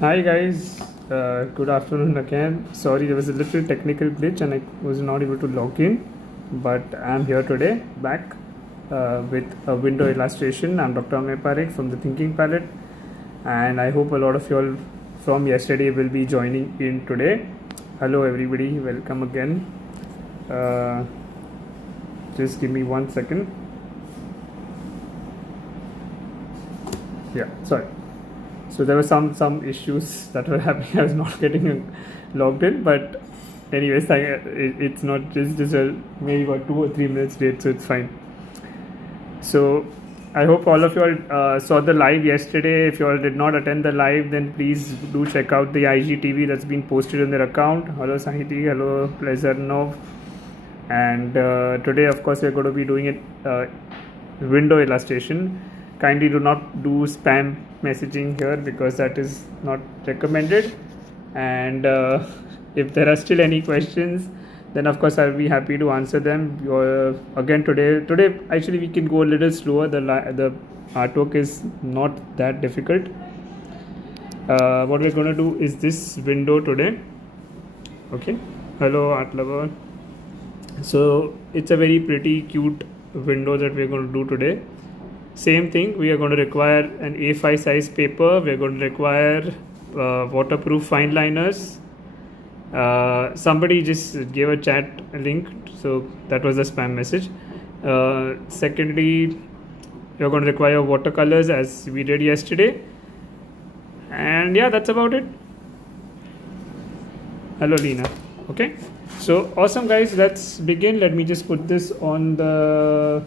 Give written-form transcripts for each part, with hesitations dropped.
Hi guys, good afternoon again. Sorry, there was a little technical glitch and I was not able to log in, but I'm here today back with a window illustration. I'm Dr. Amey Parekh from the Thinking Palette, and I hope a lot of you all from yesterday will be joining in today. Hello, everybody, welcome again. Just give me 1 second. Yeah, sorry. So there were some issues that were happening. I was not getting logged in, but anyways, it's not just maybe about 2 or 3 minutes late, so it's fine. So I hope all of you all saw the live yesterday. If you all did not attend the live, then please do check out the IGTV that's been posted on their account. Hello Sahiti, hello Plezernov, and today of course we're going to be doing it window illustration. Kindly do not do spam messaging here because that is not recommended, and if there are still any questions, then of course I'll be happy to answer them. Again, today actually we can go a little slower. The artwork is not that difficult. What we're going to do is this window today. Okay, hello art lover. So it's a very pretty cute window that we're going to do today. Same thing, we are going to require an A5 size paper. We're going to require waterproof fine liners. Somebody just gave a chat link, so that was a spam message. Secondly, you're going to require watercolors as we did yesterday, and yeah, that's about it. Hello Lena. Okay, so awesome guys, let's begin. Let me just put this on the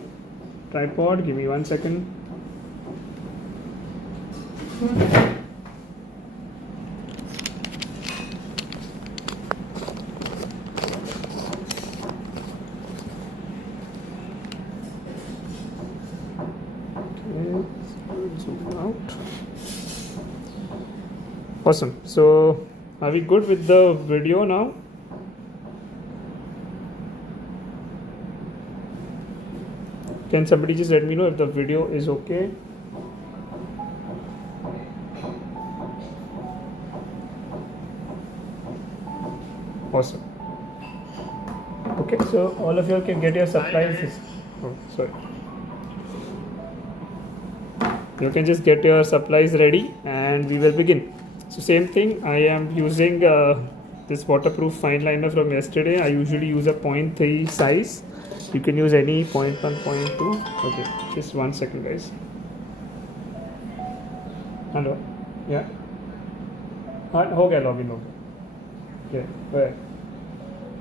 tripod. Give me 1 second. Awesome. So are we good with the video now? Can somebody just let me know if the video is okay? Awesome. Okay, so all of you can get your supplies. Oh, sorry. You can just get your supplies ready and we will begin. So same thing, I am using this waterproof fine liner from yesterday. I usually use a 0.3 size. You can use any 0.1, 0.2. Okay, just 1 second guys. Hello. Yeah. हो गया login हो गया. Yeah.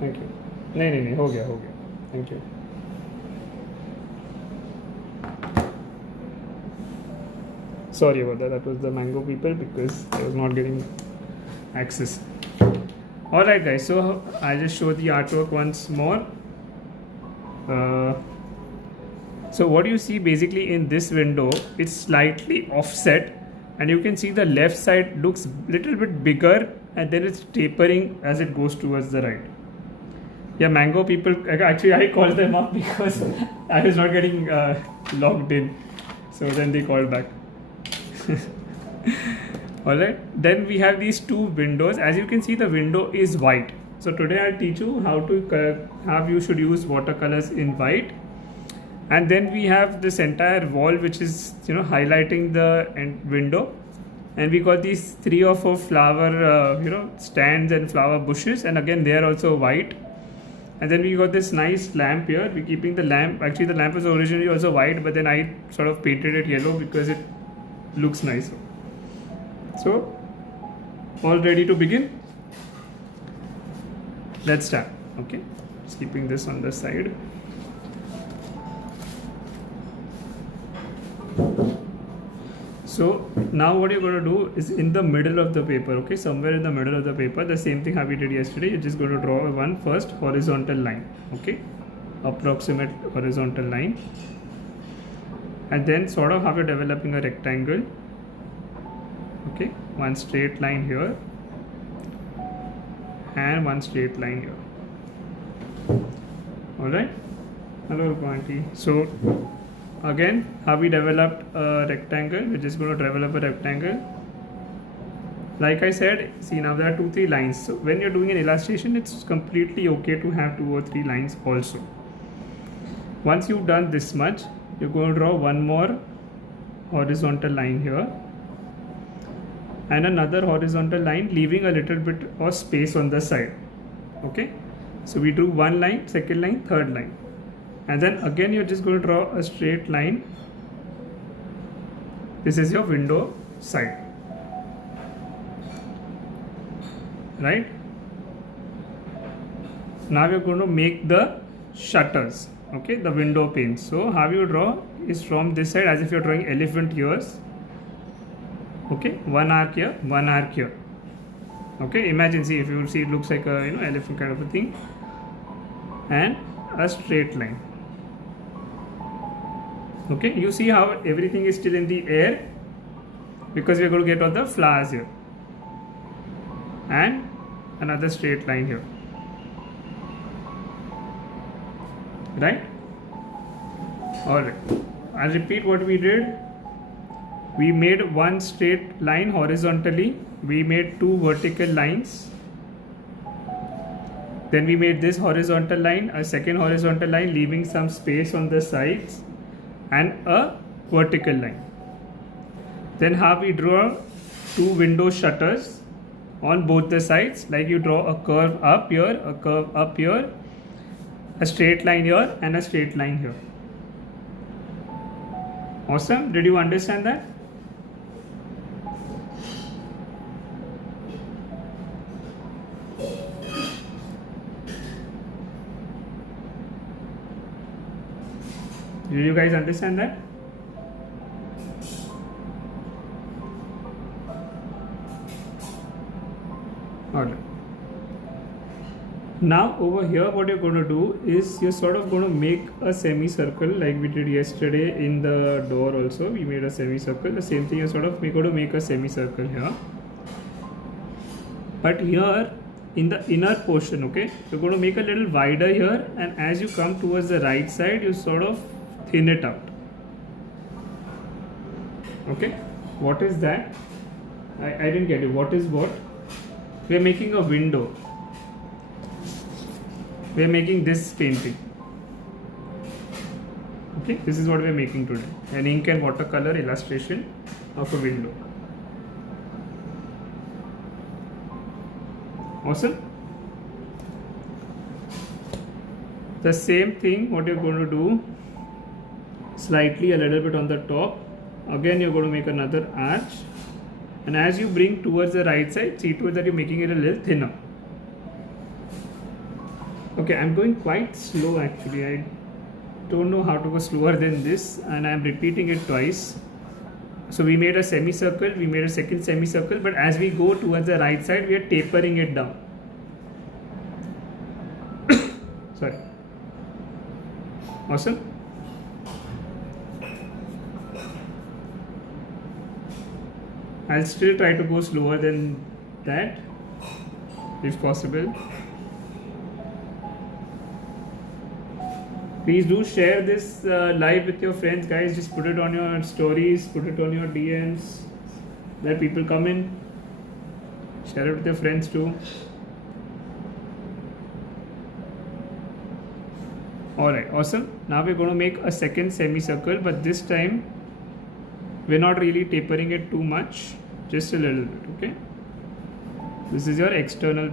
Thank you. नहीं हो गया. Thank you. Sorry about that. That was the mango people because I was not getting access. Alright guys, so I just show the artwork once more. So what you see basically in this window, it's slightly offset, and you can see the left side looks little bit bigger and then it's tapering as it goes towards the right. Yeah, mango people, actually I called them up because I was not getting logged in, so then they called back. Alright, then we have these two windows. As you can see, the window is white. So today I'll teach you how you should use watercolors in white. And then we have this entire wall which is highlighting the window, and we got these 3 or 4 flower stands and flower bushes, and again they are also white. And then we got this nice lamp here. We're keeping the lamp, actually the lamp was originally also white, but then I sort of painted it yellow because it looks nicer. So all ready to begin? Let's start. Okay, just keeping this on the side. So now what you're going to do is in the middle of the paper, okay, somewhere in the middle of the paper, the same thing how we did yesterday, you're just going to draw one first horizontal line, okay, approximate horizontal line, and then sort of how you're developing a rectangle, okay, one straight line here and one straight line here. Alright, hello Kwanti. So again, how we developed a rectangle, we're just going to develop a rectangle Like I said, see now there are 2-3 lines. So when you're doing an illustration, it's completely okay to have 2 or 3 lines also. Once you've done this much, you're going to draw one more horizontal line here and another horizontal line, leaving a little bit of space on the side. Okay, so we do one line, second line, third line, and then again you're just going to draw a straight line. This is your window side, right? Now we're going to make the shutters, okay, the window panes. So how you draw is from this side, as if you're drawing elephant ears. Okay, one arc here, one arc here. Okay, imagine, see, if you see, it looks like a elephant kind of a thing, and a straight line. Okay, you see how everything is still in the air because we're going to get all the flowers here, and another straight line here, right? All right, I'll repeat what we did. We made one straight line horizontally, we made 2 vertical lines, then we made this horizontal line, a second horizontal line leaving some space on the sides, and a vertical line. Then how we draw 2 window shutters on both the sides, like you draw a curve up here, a curve up here, a straight line here, and a straight line here. Awesome. Did you understand that? Did you guys understand that? Alright. Now over here what you're going to do is you're sort of going to make a semicircle like we did yesterday in the door also. We made a semicircle. The same thing, you're sort of going to make a semicircle here. But here in the inner portion, okay, you're going to make a little wider here, and as you come towards the right side, you sort of thin it out. Okay, what is that? I didn't get it. What is what? We are making a window. We are making this painting. Okay, this is what we are making today. An ink and watercolor illustration of a window. Awesome. The same thing what you're going to do, slightly a little bit on the top. Again you're going to make another arch, and as you bring towards the right side, see to it that you're making it a little thinner. Okay, I'm going quite slow actually. I don't know how to go slower than this, and I'm repeating it twice. So we made a semicircle, we made a second semicircle, but as we go towards the right side, we are tapering it down. Sorry. Awesome. I'll still try to go slower than that if possible. Please do share this live with your friends, guys. Just put it on your stories, put it on your DMs. Let people come in. Share it with your friends too. Alright, awesome. Now we're going to make a second semicircle, but this time we're not really tapering it too much, just a little bit, okay? This is your external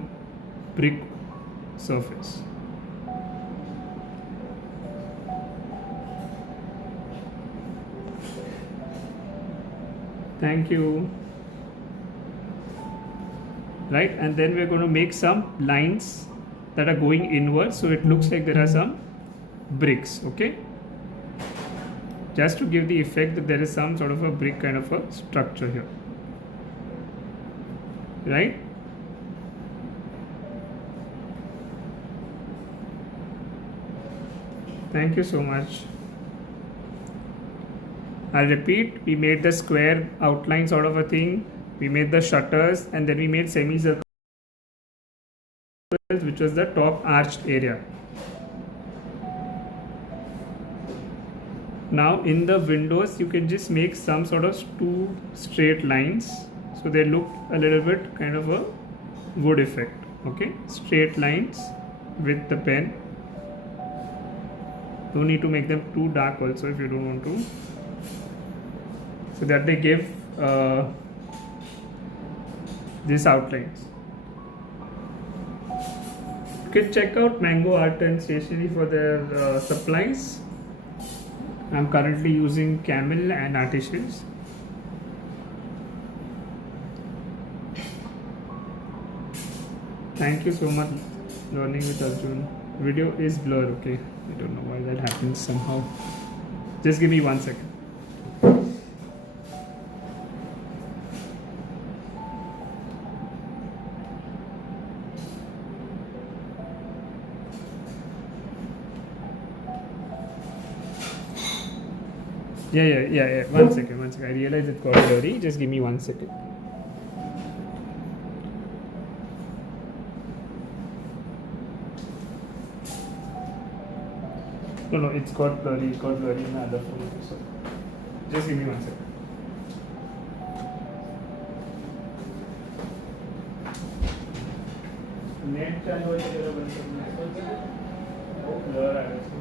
brick surface. Thank you. Right, and then we're going to make some lines that are going inwards, so it looks like there are some bricks, okay? Just to give the effect that there is some sort of a brick kind of a structure here, right? Thank you so much. I'll repeat, we made the square outline sort of a thing, we made the shutters, and then we made semicircles, which was the top arched area. Now in the windows, you can just make some sort of 2 straight lines, so they look a little bit kind of a wood effect. Okay, straight lines with the pen. Don't need to make them too dark also if you don't want to, so that they give these outlines. You can check out Mango Art and Stationery for their supplies. I'm currently using Camel and Artisans. Thank you so much, Learning with Arjun. Video is blur, okay. I don't know why that happens somehow. Just give me 1 second. Yeah. 1 second. I realize it got blurry. Just give me 1 second. No, it's got blurry. It got blurry in the other phone. So just give me 1 second. Net चालू है तेरा बंद करना वो blur आ रहा है.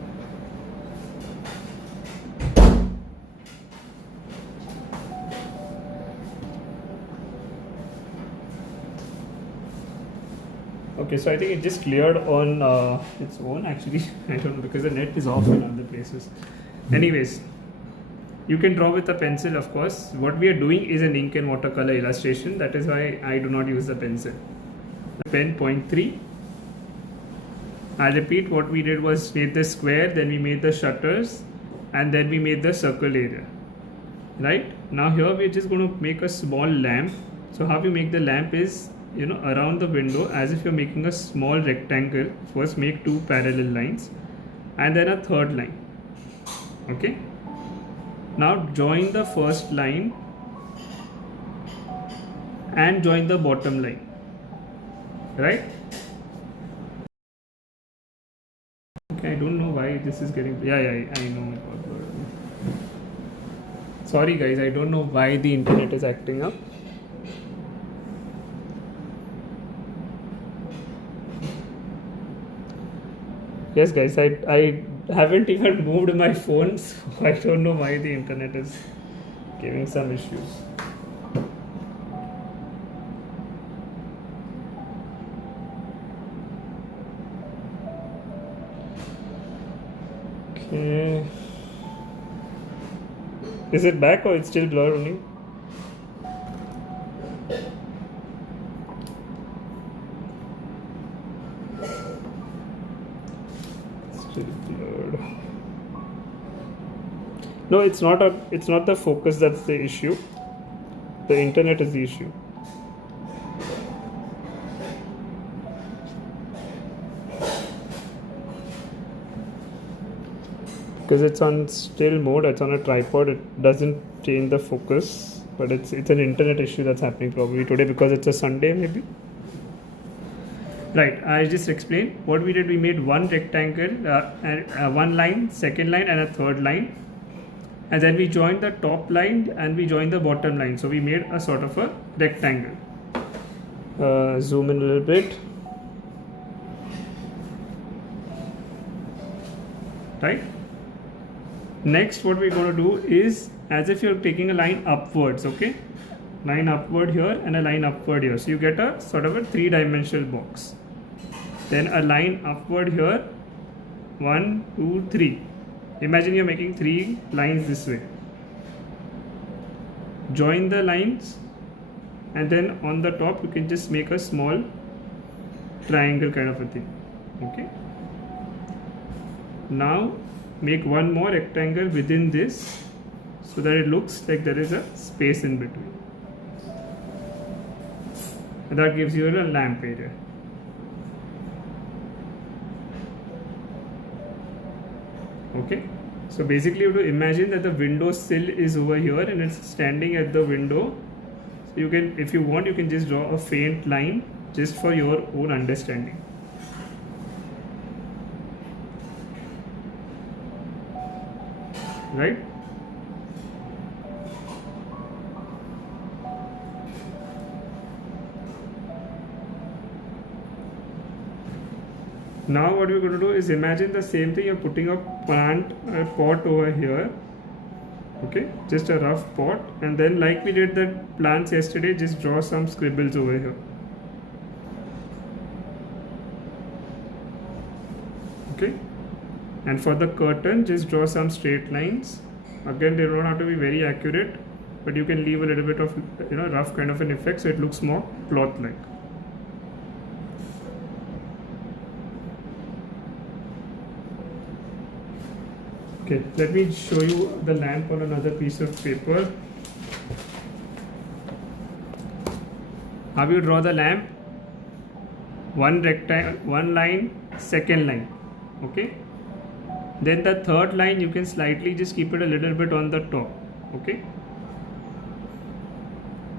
Okay, so I think it just cleared on its own actually. I don't know because the net is off in other places. Anyways, you can draw with a pencil, of course. What we are doing is an ink and watercolor illustration. That is why I do not use the pencil. The pen 0.3. I'll repeat, what we did was made the square, then we made the shutters, and then we made the circle area. Right? Now here we're just going to make a small lamp. So how we make the lamp is, around the window, as if you're making a small rectangle. First make 2 parallel lines and then a 3rd line. Okay, now join the first line and join the bottom line, right? Okay, I don't know why this is getting, I know. Sorry guys, I don't know why the internet is acting up. Yes guys, I haven't even moved my phone, so I don't know why the internet is giving some issues. Okay. Is it back or it's still blurred only? No, it's not the focus that's the issue. The internet is the issue. Because it's on still mode, it's on a tripod, it doesn't change the focus, but it's an internet issue that's happening probably today because it's a Sunday maybe. Right, I just explained what we did. We made one rectangle and one line, second line and a third line, and then we joined the top line and we joined the bottom line, so we made a sort of a rectangle. Zoom in a little bit. Right, next what we're going to do is as if you're taking a line upwards. Okay, line upward here and a line upward here, so you get a sort of a 3-dimensional box. Then a line upward here, 1 2 3. Imagine you're making 3 lines this way. Join the lines, and then on the top you can just make a small triangle kind of a thing. Okay, now make one more rectangle within this so that it looks like there is a space in between, and that gives you a lamp area. Okay, so basically you have to imagine that the window sill is over here and it's standing at the window. So you can, if you want, you can just draw a faint line just for your own understanding. Right? Now what you're going to do is imagine the same thing. You're putting a pot over here. Okay, just a rough pot, and then like we did the plants yesterday, just draw some scribbles over here. Okay, and for the curtain, just draw some straight lines. Again, they don't have to be very accurate, but you can leave a little bit of rough kind of an effect so it looks more cloth-like. Okay, let me show you the lamp on another piece of paper. How you draw the lamp? One rectangle, one line, second line. Okay. Then the third line you can slightly just keep it a little bit on the top. Okay.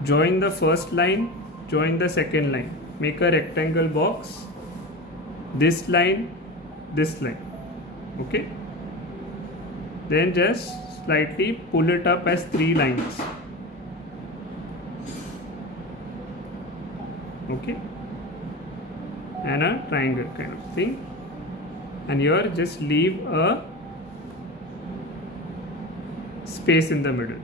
Join the first line, join the second line. Make a rectangle box. This line, this line. Okay. Then just slightly pull it up as 3 lines. Okay, and a triangle kind of thing, and here just leave a space in the middle.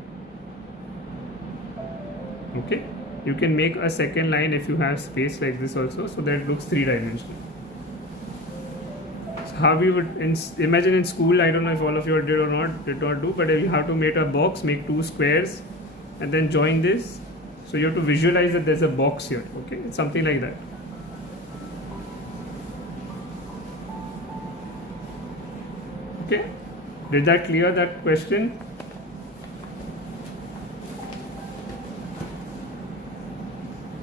Okay, you can make a second line if you have space like this also, so that it looks 3-dimensional. How we would imagine in school, I don't know if all of you did not do, but you have to make a box, make 2 squares and then join this. So you have to visualize that there's a box here. Okay, it's something like that. Okay, did that clear that question?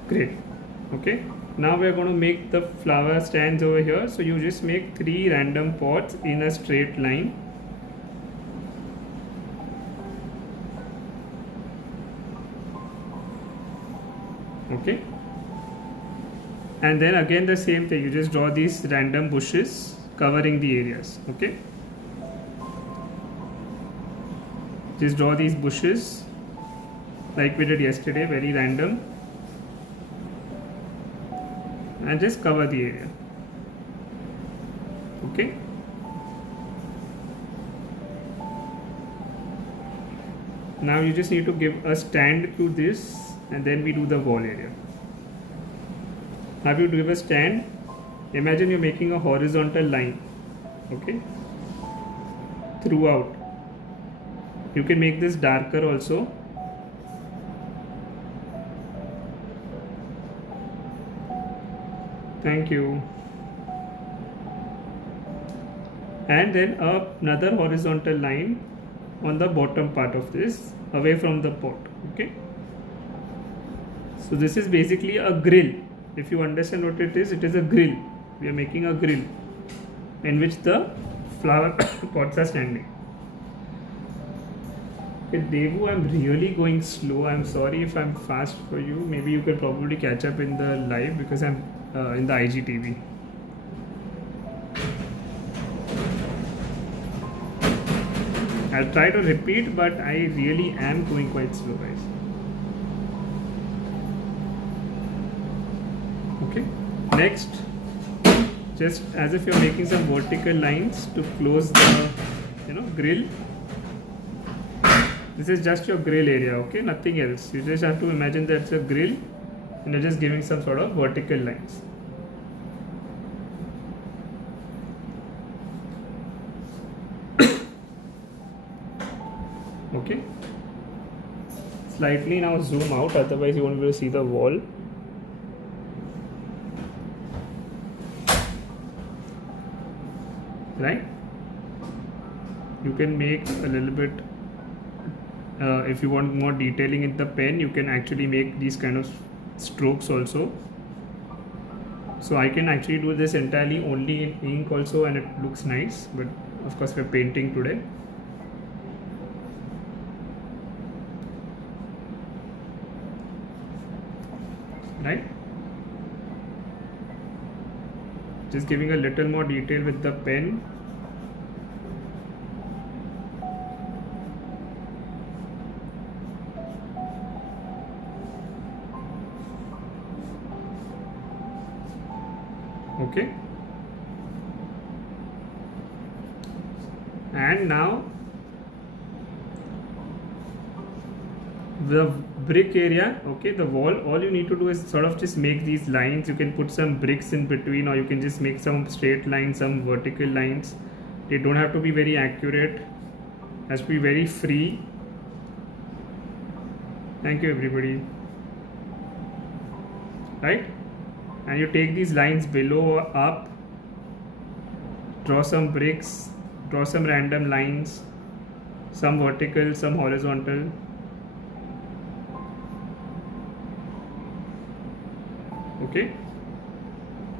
Great. Okay, now we are going to make the flower stands over here. So you just make 3 random pots in a straight line. Okay, and then again the same thing, you just draw these random bushes covering the areas. Okay, just draw these bushes like we did yesterday, very random, and just cover the area. Okay, now you just need to give a stand to this, and then we do the wall area. Now you give a stand, imagine you're making a horizontal line. Okay, throughout. You can make this darker also. Thank you. And then another horizontal line on the bottom part of this, away from the pot. Okay, so this is basically a grill. If you understand what it is a grill. We are making a grill in which the flower pots are standing. Okay, Devu, I'm really going slow. I'm sorry if I'm fast for you. Maybe you could probably catch up in the live because I'm in the IGTV. I'll try to repeat, but I really am going quite slow, guys. Okay, next, just as if you're making some vertical lines to close the grill. This is just your grill area. Okay, nothing else. You just have to imagine that's a grill and you're just giving some sort of vertical lines. Okay, slightly now zoom out, otherwise you won't be able to see the wall. Right, you can make a little bit if you want more detailing in the pen, you can actually make these kind of strokes also. So I can actually do this entirely only in ink also, and it looks nice, but of course we're painting today. Right, just giving a little more detail with the pen. Okay, And now the brick area, okay, the wall, all you need to do is sort of just make these lines. You can put some bricks in between, or you can just make some straight lines, some vertical lines. They don't have to be very accurate, it has to be very free. Thank you everybody. Right, and you take these lines below, up, draw some bricks, draw some random lines, some vertical, some horizontal. Okay,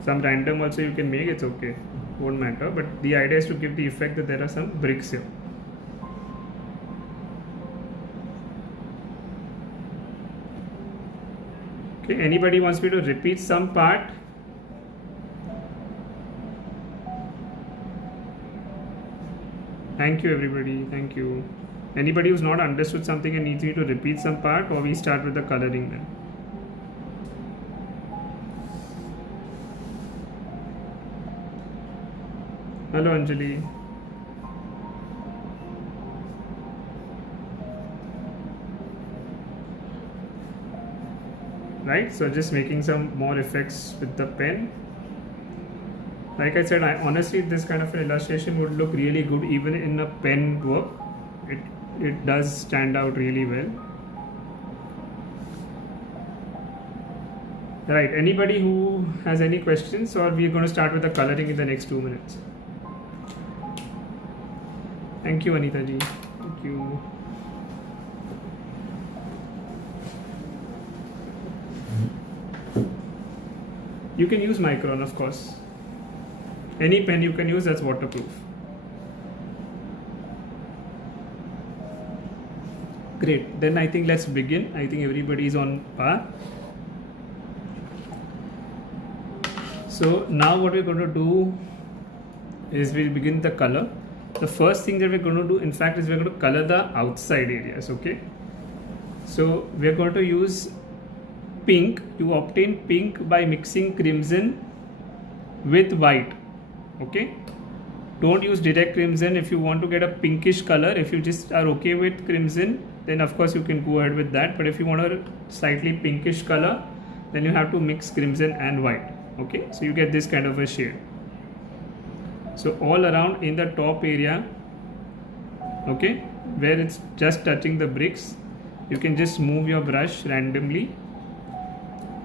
some random also you can make, it's okay, won't matter, but the idea is to give the effect that there are some bricks here. Okay, anybody wants me to repeat some part? Thank you everybody, thank you. Anybody who's not understood something and needs me to repeat some part, or we start with the coloring then? Hello Anjali. Right, so just making some more effects with the pen. Like I said, honestly this kind of an illustration would look really good even in a pen work. It does stand out really well. Right, anybody who has any questions, or we're going to start with the coloring in the next 2 minutes? Thank you Anita ji. Thank you. You can use Micron, of course. Any pen you can use that's waterproof. Great, then I think let's begin. I think everybody is on par. So now what we're going to do is we'll begin the color. The first thing that we're going to do, in fact, is we're going to color the outside areas, okay? So we're going to use pink. You obtain pink by mixing crimson with white, okay? Don't use direct crimson. If you want to get a pinkish color, if you just are okay with crimson, then of course you can go ahead with that. But if you want a slightly pinkish color, then you have to mix crimson and white, okay? So you get this kind of a shade. So all around in the top area, okay, where it's just touching the bricks, you can just move your brush randomly.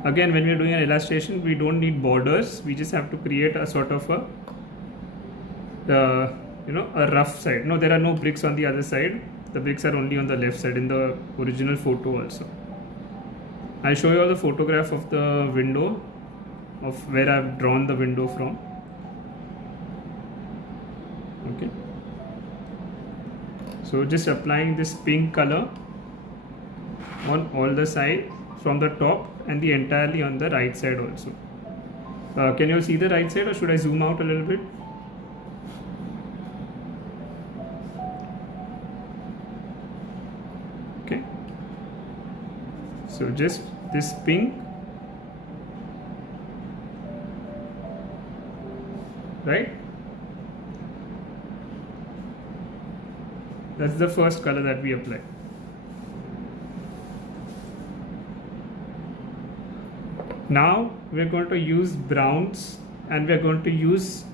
Again, when we are doing an illustration, we don't need borders. We just have to create a sort of a a rough side. No, there are no bricks on the other side. The bricks are only on the left side in the original photo also. I'll show you all the photograph of the window, of where I've drawn the window from. Okay, so just applying this pink color on all the side from the top and the entirely on the right side also. Can you all see the right side, or should I zoom out a little bit? Okay, so just this pink, right? That's the first color that we apply. Now we're going to use browns and we're going to use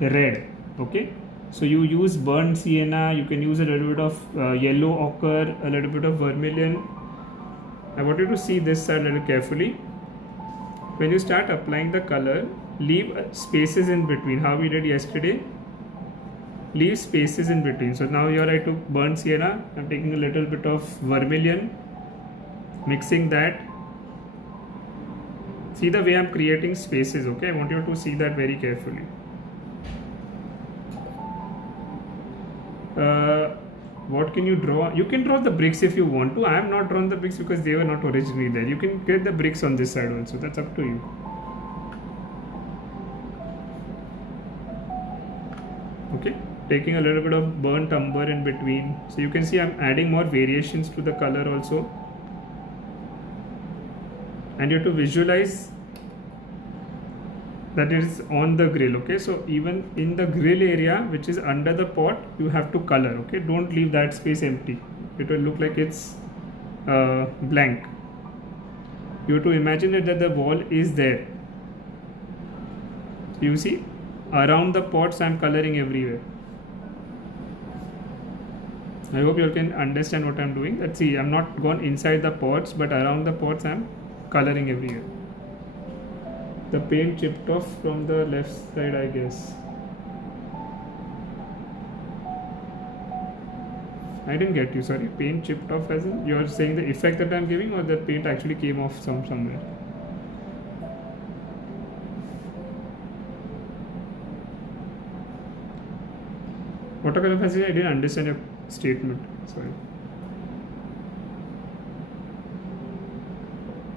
red, okay? So you use burnt sienna, you can use a little bit of yellow ochre, a little bit of vermilion. I want you to see this side a little carefully. When you start applying the color, leave spaces in between, how we did yesterday. Leave spaces in between. So now here I took burnt sienna, I'm taking a little bit of vermilion, mixing that. See the way I'm creating spaces, okay? I want you to see that very carefully. What can you draw? You can draw the bricks if you want to. I have not drawn the bricks because they were not originally there. You can get the bricks on this side also, that's up to you. Okay, taking a little bit of burnt umber in between. So you can see I'm adding more variations to the color also. And you have to visualize that is on the grill. Okay, so even in the grill area which is under the pot, you have to color. Okay, don't leave that space empty, it will look like it's blank. You have to imagine it that the wall is there. You see, around the pots I'm coloring everywhere. I hope you can understand what I'm doing. Let's see, I'm not gone inside the pots, but around the pots I'm coloring everywhere. The paint chipped off from the left side, I guess. I didn't get you, sorry. Paint chipped off as in you're saying the effect that I'm giving, or the paint actually came off somewhere? Watercolor facility, I didn't understand your statement. Sorry.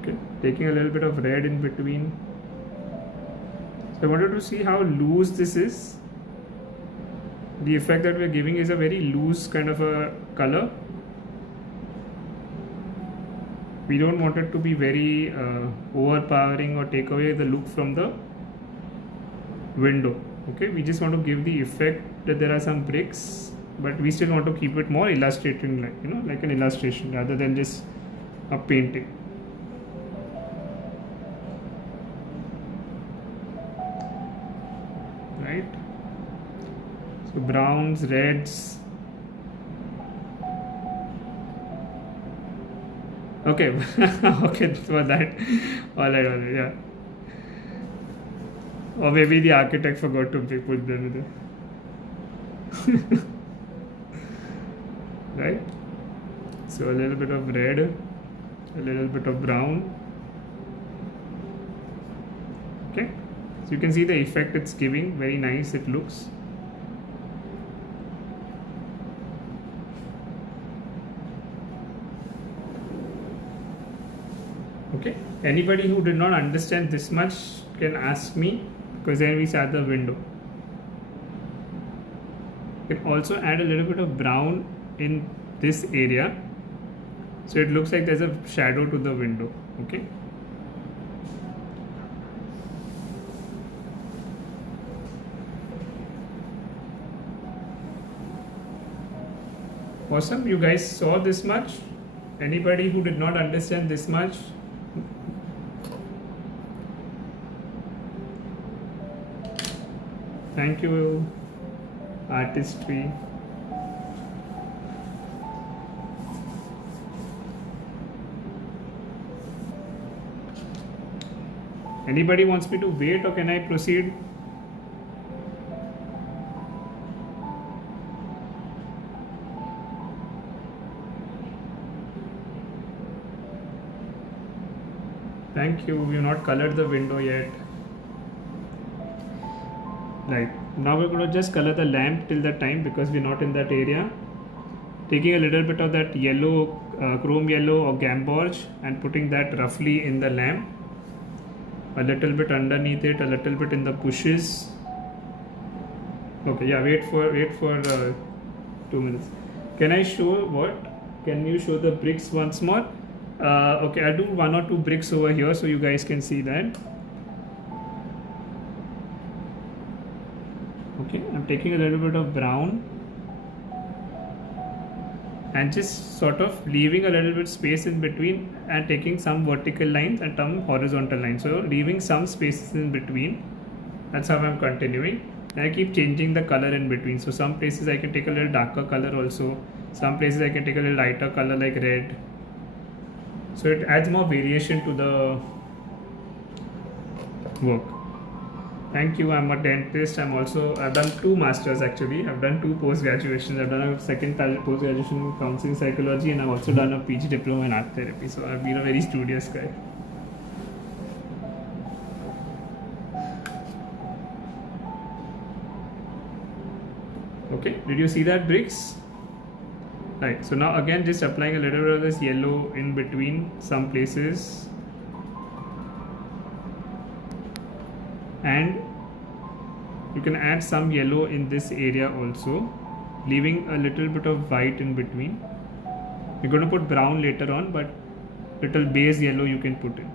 Okay, taking a little bit of red in between. So I wanted to see how loose this is. The effect that we're giving is a very loose kind of a color. We don't want it to be very overpowering or take away the look from the window. Okay, we just want to give the effect that there are some bricks, but we still want to keep it more illustrating, like, you know, like an illustration rather than just a painting. Right? So browns, reds. Okay, okay, for that. All right, yeah. Or maybe the architect forgot to put them there. Right? So a little bit of red, a little bit of brown. Okay, so you can see the effect it's giving. Very nice it looks. Okay, anybody who did not understand this much can ask me, because then we start the window. You can also add a little bit of brown in this area, so it looks like there's a shadow to the window. Okay, awesome. You guys saw this much? Anybody who did not understand this much? Thank you, artistry. Anybody wants me to wait, or can I proceed? Thank you. We have not colored the window yet. Right, now we're going to just color the lamp till that time, because we're not in that area. Taking a little bit of that yellow, chrome yellow or gamboge, and putting that roughly in the lamp. A little bit underneath it, a little bit in the bushes. Okay, yeah, wait for 2 minutes. Can I show what? Can you show the bricks once more? Okay, I'll do 1 or 2 bricks over here so you guys can see that. Okay, I'm taking a little bit of brown and just sort of leaving a little bit space in between, and taking some vertical lines and some horizontal lines. So leaving some spaces in between. That's how I'm continuing. And I keep changing the color in between. So some places I can take a little darker color also. Some places I can take a little lighter color like red. So it adds more variation to the work. Thank you. I'm a dentist. I've done 2 masters actually. I've done 2 post-graduations. I've done a second post-graduation in counseling psychology, and I've also done a PG diploma in art therapy. So I've been a very studious guy. Okay, did you see that bricks? Right, so now again just applying a little bit of this yellow in between some places. And you can add some yellow in this area also, leaving a little bit of white in between. We're going to put brown later on, but little base yellow you can put in.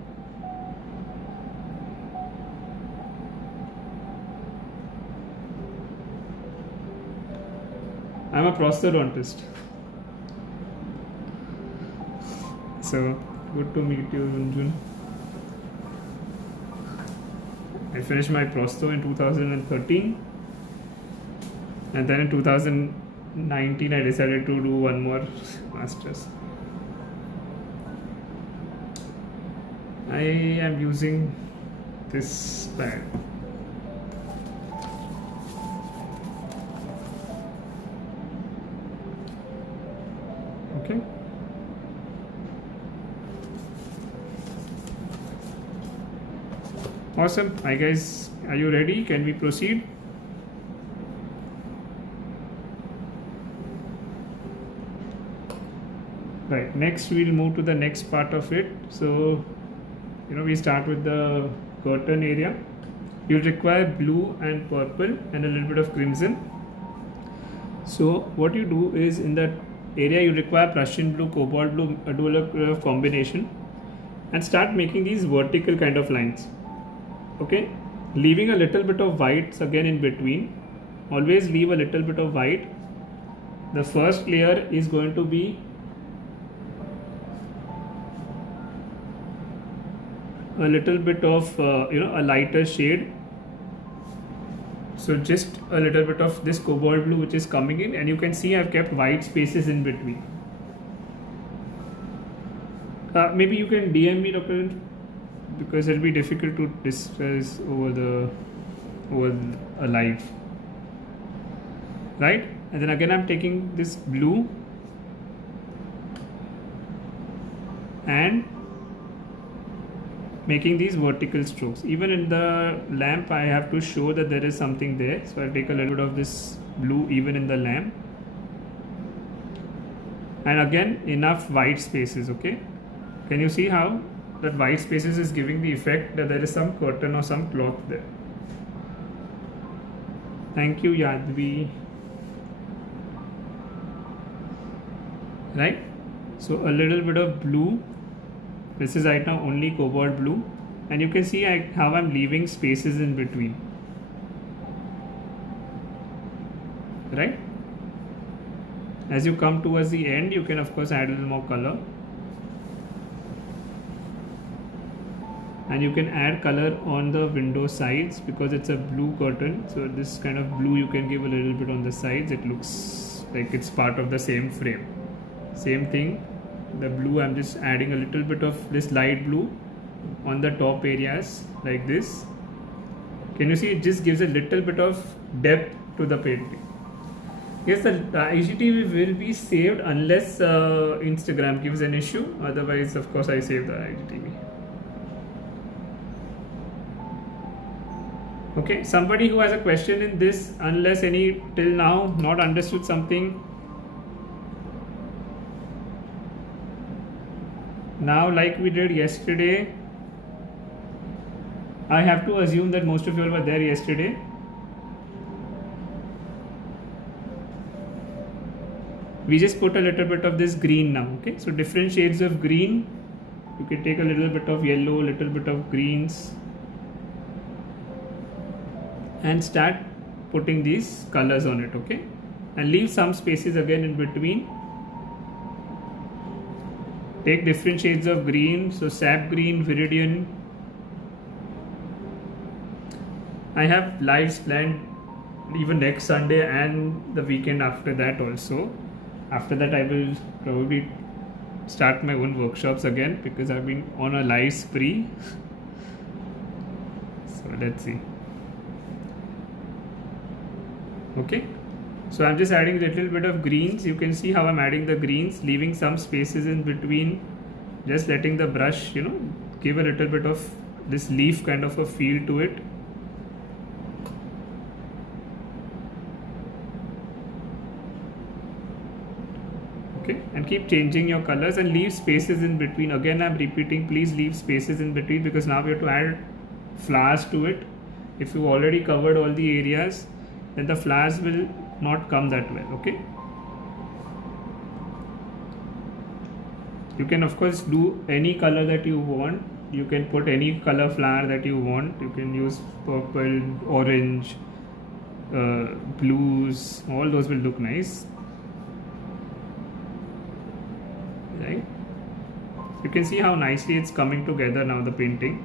I'm a prosthodontist. So good to meet you, Runjun. I finished my prostho in 2013, and then in 2019 I decided to do one more masters. I am using this pad. Okay. Awesome. Hi guys, are you ready? Can we proceed? Right, next we'll move to the next part of it. So, we start with the curtain area. You'll require blue and purple and a little bit of crimson. So what you do is, in that area you require Prussian blue, cobalt blue, a dual combination, and start making these vertical kind of lines. Okay, leaving a little bit of whites again in between. Always leave a little bit of white. The first layer is going to be a little bit of a lighter shade. So just a little bit of this cobalt blue which is coming in, and you can see I've kept white spaces in between. Maybe you can DM me, Dr. because it'll be difficult to discuss over a live, right? And then again I'm taking this blue and making these vertical strokes. Even in the lamp I have to show that there is something there, so I'll take a little bit of this blue even in the lamp, and again enough white spaces. Okay, can you see how that white spaces is giving the effect that there is some curtain or some cloth there? Thank you, Yadvi. Right, so a little bit of blue. This is right now only cobalt blue, and you can see how I'm leaving spaces in between, right? As you come towards the end, you can of course add a little more color, and you can add color on the window sides because it's a blue curtain. So this kind of blue you can give a little bit on the sides. It looks like it's part of the same frame. Same thing, the blue, I'm just adding a little bit of this light blue on the top areas like this. Can you see it just gives a little bit of depth to the painting? Yes, the IGTV will be saved unless Instagram gives an issue. Otherwise, of course, I save the IGTV. Okay, somebody who has a question in this, unless any till now not understood something. Now, like we did yesterday, I have to assume that most of you all were there yesterday. We just put a little bit of this green now. Okay, so different shades of green. You can take a little bit of yellow, little bit of greens, and start putting these colors on it. Okay, and leave some spaces again in between. Take different shades of green, so sap green, viridian. I have lives planned even next Sunday and the weekend after that also. After that I will probably start my own workshops again because I've been on a live spree. So let's see. Okay, so I'm just adding a little bit of greens. You can see how I'm adding the greens, leaving some spaces in between, just letting the brush give a little bit of this leaf kind of a feel to it. Okay, and keep changing your colors and leave spaces in between. Again I'm repeating, please leave spaces in between because now we have to add flowers to it. If you've already covered all the areas, then the flowers will not come that well. Okay, you can of course do any color that you want. You can put any color flower that you want. You can use purple, orange, blues, all those will look nice. You can see how nicely it's coming together now, the painting.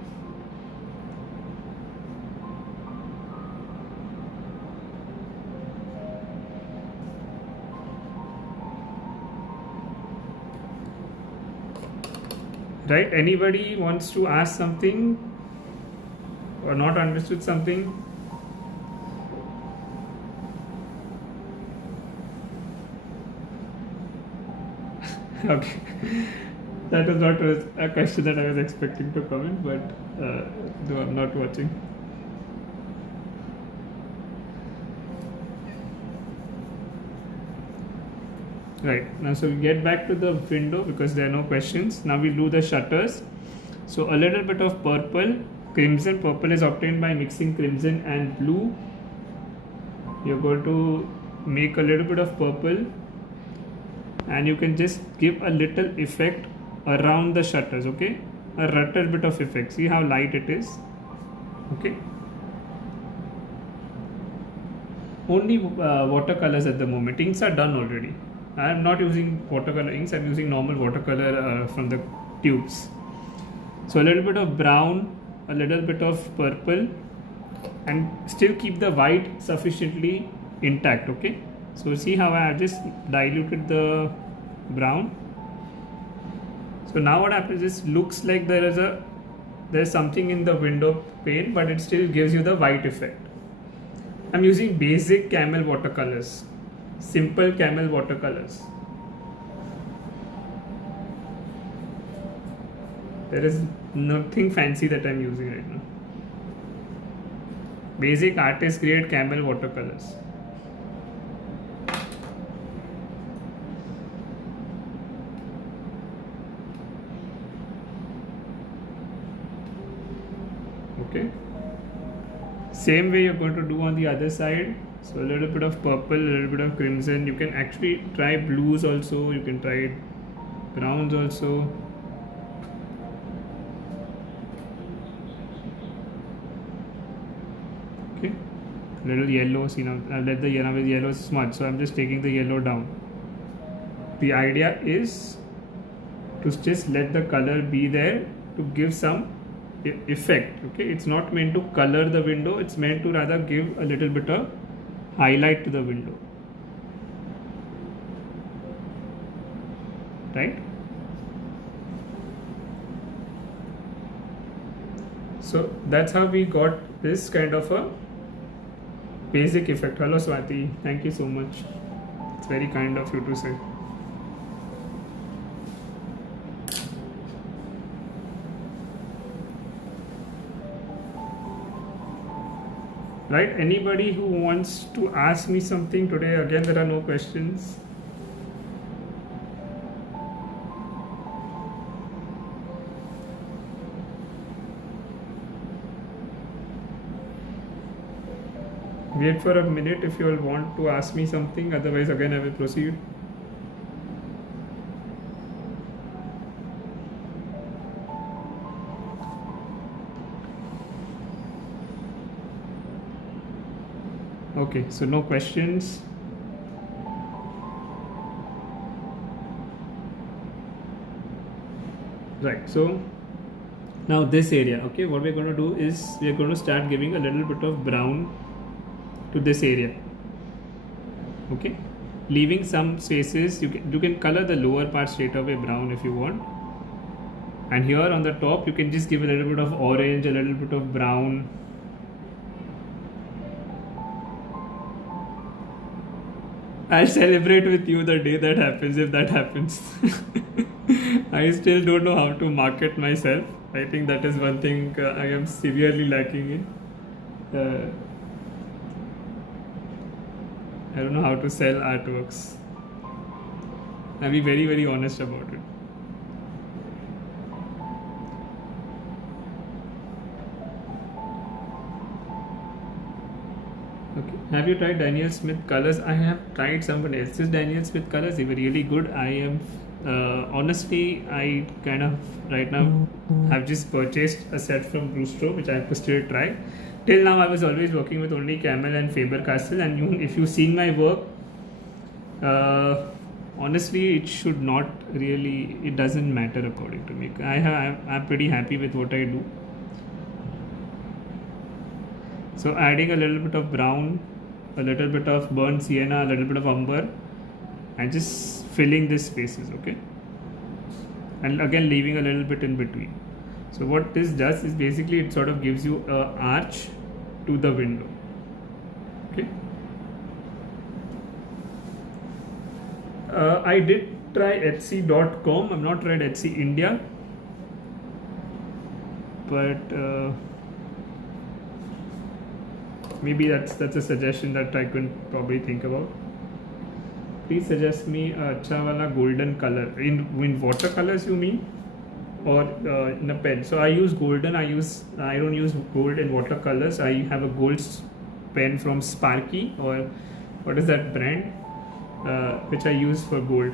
Right? Anybody wants to ask something or not understood something? Okay. That was not a question that I was expecting to come in, but though I'm not watching. Right, now so we get back to the window because there are no questions. Now we'll do the shutters. So a little bit of purple, crimson. Purple is obtained by mixing crimson and blue. You're going to make a little bit of purple and you can just give a little effect around the shutters, okay? A little bit of effect. See how light it is, okay? Only watercolors at the moment. Inks are done already. I am not using watercolor inks, I am using normal watercolor from the tubes. So a little bit of brown, a little bit of purple, and still keep the white sufficiently intact, okay? So see how I have just diluted the brown. So now what happens is, looks like there's something in the window pane, but it still gives you the white effect. I'm using basic camel watercolors. Simple camel watercolors. There is nothing fancy that I'm using right now. Basic artist grade camel watercolors. Okay. Same way you're going to do on the other side. So a little bit of purple, a little bit of crimson. You can actually try blues also. You can try browns also. Okay. Little yellow. See now, I'll let the yellow smudge. So I'm just taking the yellow down. The idea is to just let the color be there to give some effect. Okay. It's not meant to color the window. It's meant to rather give a little bit of highlight to the window, right? So that's how we got this kind of a basic effect. Hello Swati, thank you so much. It's very kind of you to say. Right, anybody who wants to ask me something today? Again, there are no questions. Wait for a minute if you all want to ask me something, otherwise again I will proceed. Okay, so no questions. Right, so now this area, okay, what we're going to do is we're going to start giving a little bit of brown to this area, okay, leaving some spaces. You can color the lower part straight away brown if you want, and here on the top you can just give a little bit of orange, a little bit of brown. I'll celebrate with you the day that happens, if that happens. I still don't know how to market myself. I think that is one thing I am severely lacking in. I don't know how to sell artworks. I'll be very, very honest about it. Okay. Have you tried Daniel Smith colors? I have tried someone else's Daniel Smith colors. They were really good. I am honestly, I kind of right now have just purchased a set from Brustro, which I have to still try. Till now, I was always working with only Camel and Faber-Castell, and if you've seen my work, honestly, it should not really, it doesn't matter according to me. I'm pretty happy with what I do. So adding a little bit of brown, a little bit of burnt sienna, a little bit of umber, and just filling these spaces, okay? And again leaving a little bit in between. So what this does is basically it sort of gives you a arch to the window, okay? I did try Etsy.com. I've not tried Etsy India, but maybe that's a suggestion that I can probably think about. Please suggest me a अच्छा वाला golden color. In watercolors you mean, or in a pen? So I use golden. I don't use gold in watercolors. I have a gold pen from Sparky, or what is that brand, which I use for gold.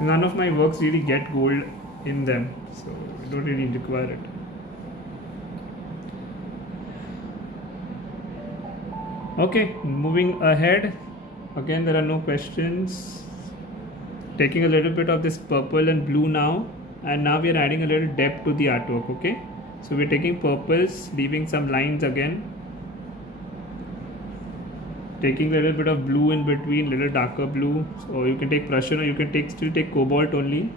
None of my works really get gold in them, so I don't really require it. Okay, moving ahead. Again, there are no questions. Taking a little bit of this purple and blue now, and now we are adding a little depth to the artwork, okay? So we're taking purples, leaving some lines again. Taking a little bit of blue in between, little darker blue. So you can take Prussian, or you can still take cobalt only.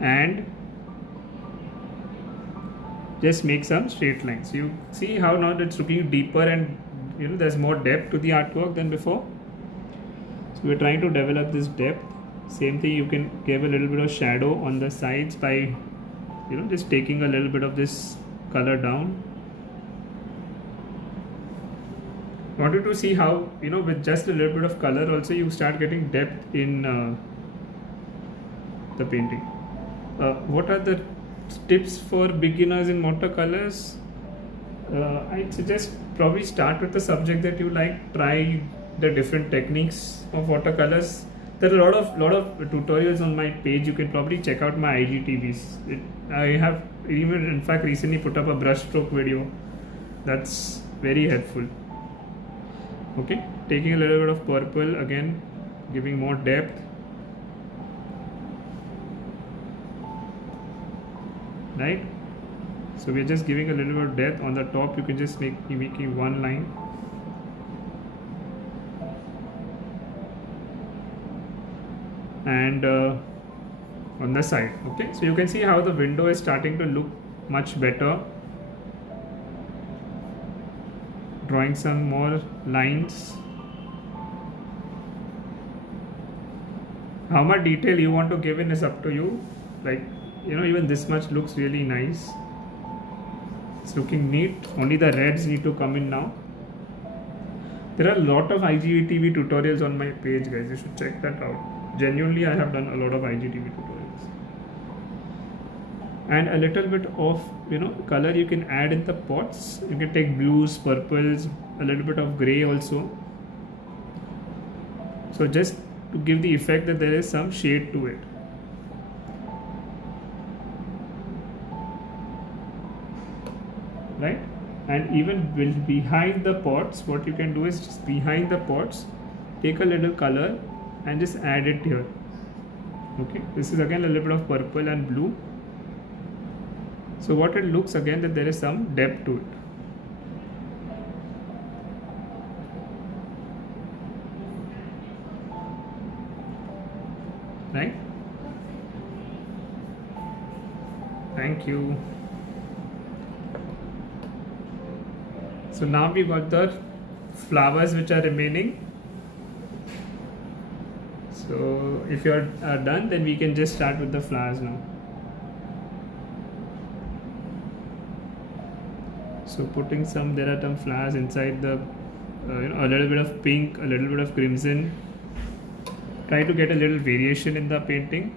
And just make some straight lines. You see how now it's looking deeper, and there's more depth to the artwork than before. So we're trying to develop this depth. Same thing, you can give a little bit of shadow on the sides by just taking a little bit of this color down. I wanted to see how with just a little bit of color also you start getting depth in the painting. What are the tips for beginners in watercolors? I'd suggest probably start with the subject that you like. Try the different techniques of watercolors. There are a lot of tutorials on my page. You can probably check out my IGTVs. I have even in fact recently put up a brushstroke video. That's very helpful. Okay, taking a little bit of purple again, giving more depth. Right? So we're just giving a little bit of depth on the top. You can just make one line. And on the side, okay? So you can see how the window is starting to look much better. Drawing some more lines. How much detail you want to give in is up to you. Like, even this much looks really nice. It's looking neat. Only the reds need to come in now. There are a lot of IGTV tutorials on my page, guys. You should check that out. Genuinely, I have done a lot of IGTV tutorials. And a little bit of color you can add in the pots. You can take blues, purples, a little bit of gray also. So just to give the effect that there is some shade to it. Right? And even behind the pots, what you can do is just behind the pots, take a little color and just add it here. Okay, this is again a little bit of purple and blue. So what it looks again that there is some depth to it. Right? Thank you. So now we got the flowers which are remaining. So if you are done, then we can just start with the flowers now. So putting there are some flowers inside the, a little bit of pink, a little bit of crimson. Try to get a little variation in the painting.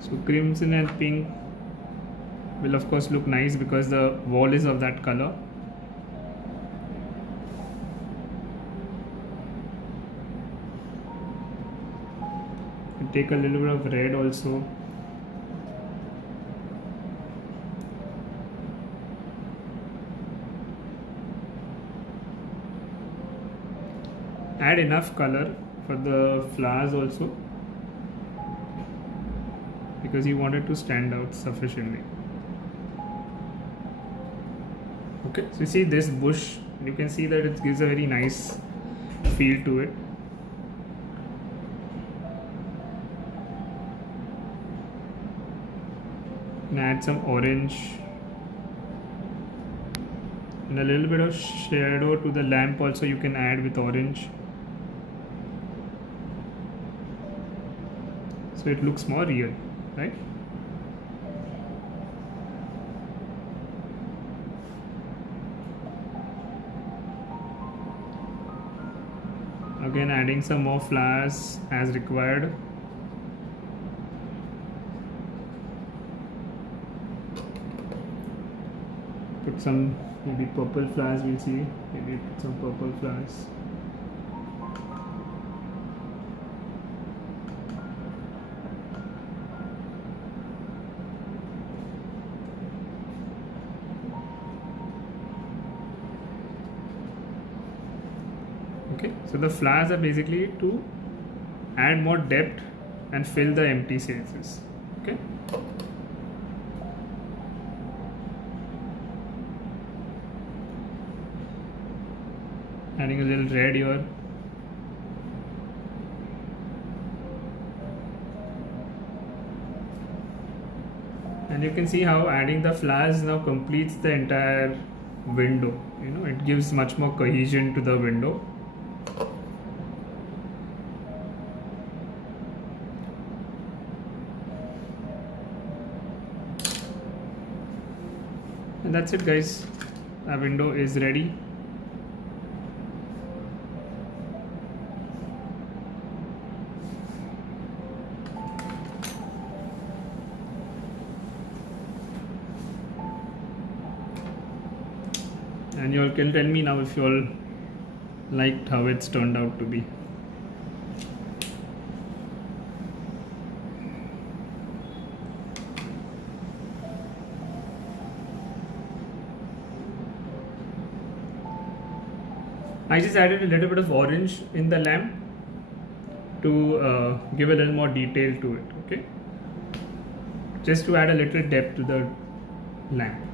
So crimson and pink will of course look nice because the wall is of that color. And take a little bit of red also. add enough color for the flowers also, because he wanted to stand out sufficiently. Okay, so you see this bush, you can see that it gives a very nice feel to it. And add some orange and a little bit of shadow to the lamp also you can add with orange, so it looks more real, right? Again, adding some more flowers as required. Put some maybe purple flowers, we'll see. Maybe put some purple flowers. Okay, so the flowers are basically to add more depth and fill the empty spaces. Okay. Adding a little red here. And you can see how adding the flowers now completes the entire window. You know, it gives much more cohesion to the window. And that's it, guys. Our window is ready. And you all can tell me now if you all liked how it's turned out to be. I just added a little bit of orange in the lamp to give a little more detail to it, okay? Just to add a little depth to the lamp.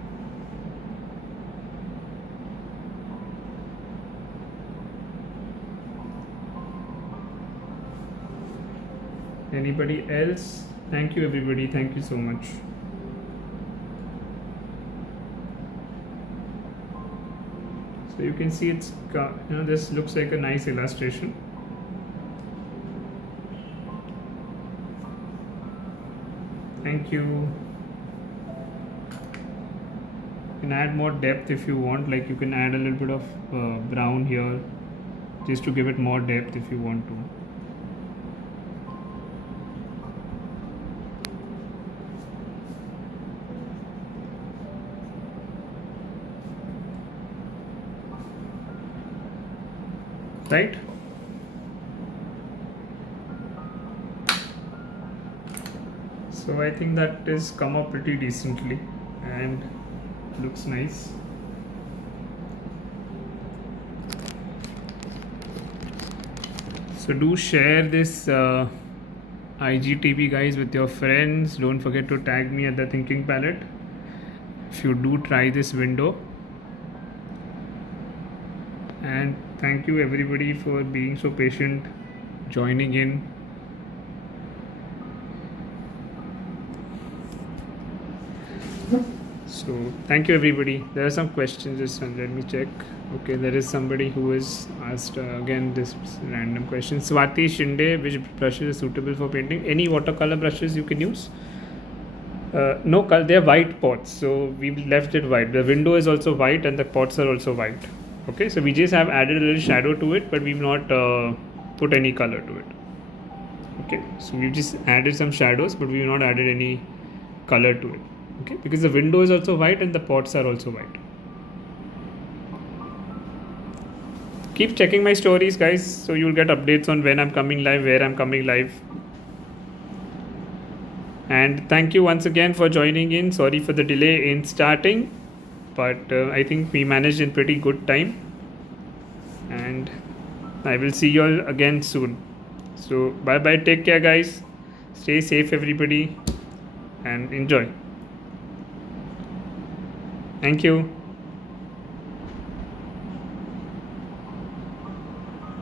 Anybody else? Thank you, everybody. Thank you so much. So you can see it's, this looks like a nice illustration. Thank you. You can add more depth if you want, like you can add a little bit of brown here just to give it more depth if you want to. Right? So I think that is come up pretty decently and looks nice. So do share this IGTV, guys, with your friends. Don't forget to tag me at the Thinking Palette if you do try this window. And thank you, everybody, for being so patient, joining in. So thank you, everybody. There are some questions. Just let me check. Okay, there is somebody who has asked again this random question. Swati Shinde, which brushes are suitable for painting? Any watercolor brushes you can use. No color. They are white pots, so we've left it white. The window is also white, and the pots are also white. Okay, so we just have added a little shadow to it, but we've not put any color to it. Okay, so we've just added some shadows, but we've not added any color to it. Okay, because the window is also white and the pots are also white. Keep checking my stories, guys, so you'll get updates on when I'm coming live, where I'm coming live. And thank you once again for joining in. Sorry for the delay in starting, but I think we managed in pretty good time. And I will see you all again soon. So bye bye, take care guys, stay safe everybody, and enjoy. Thank you.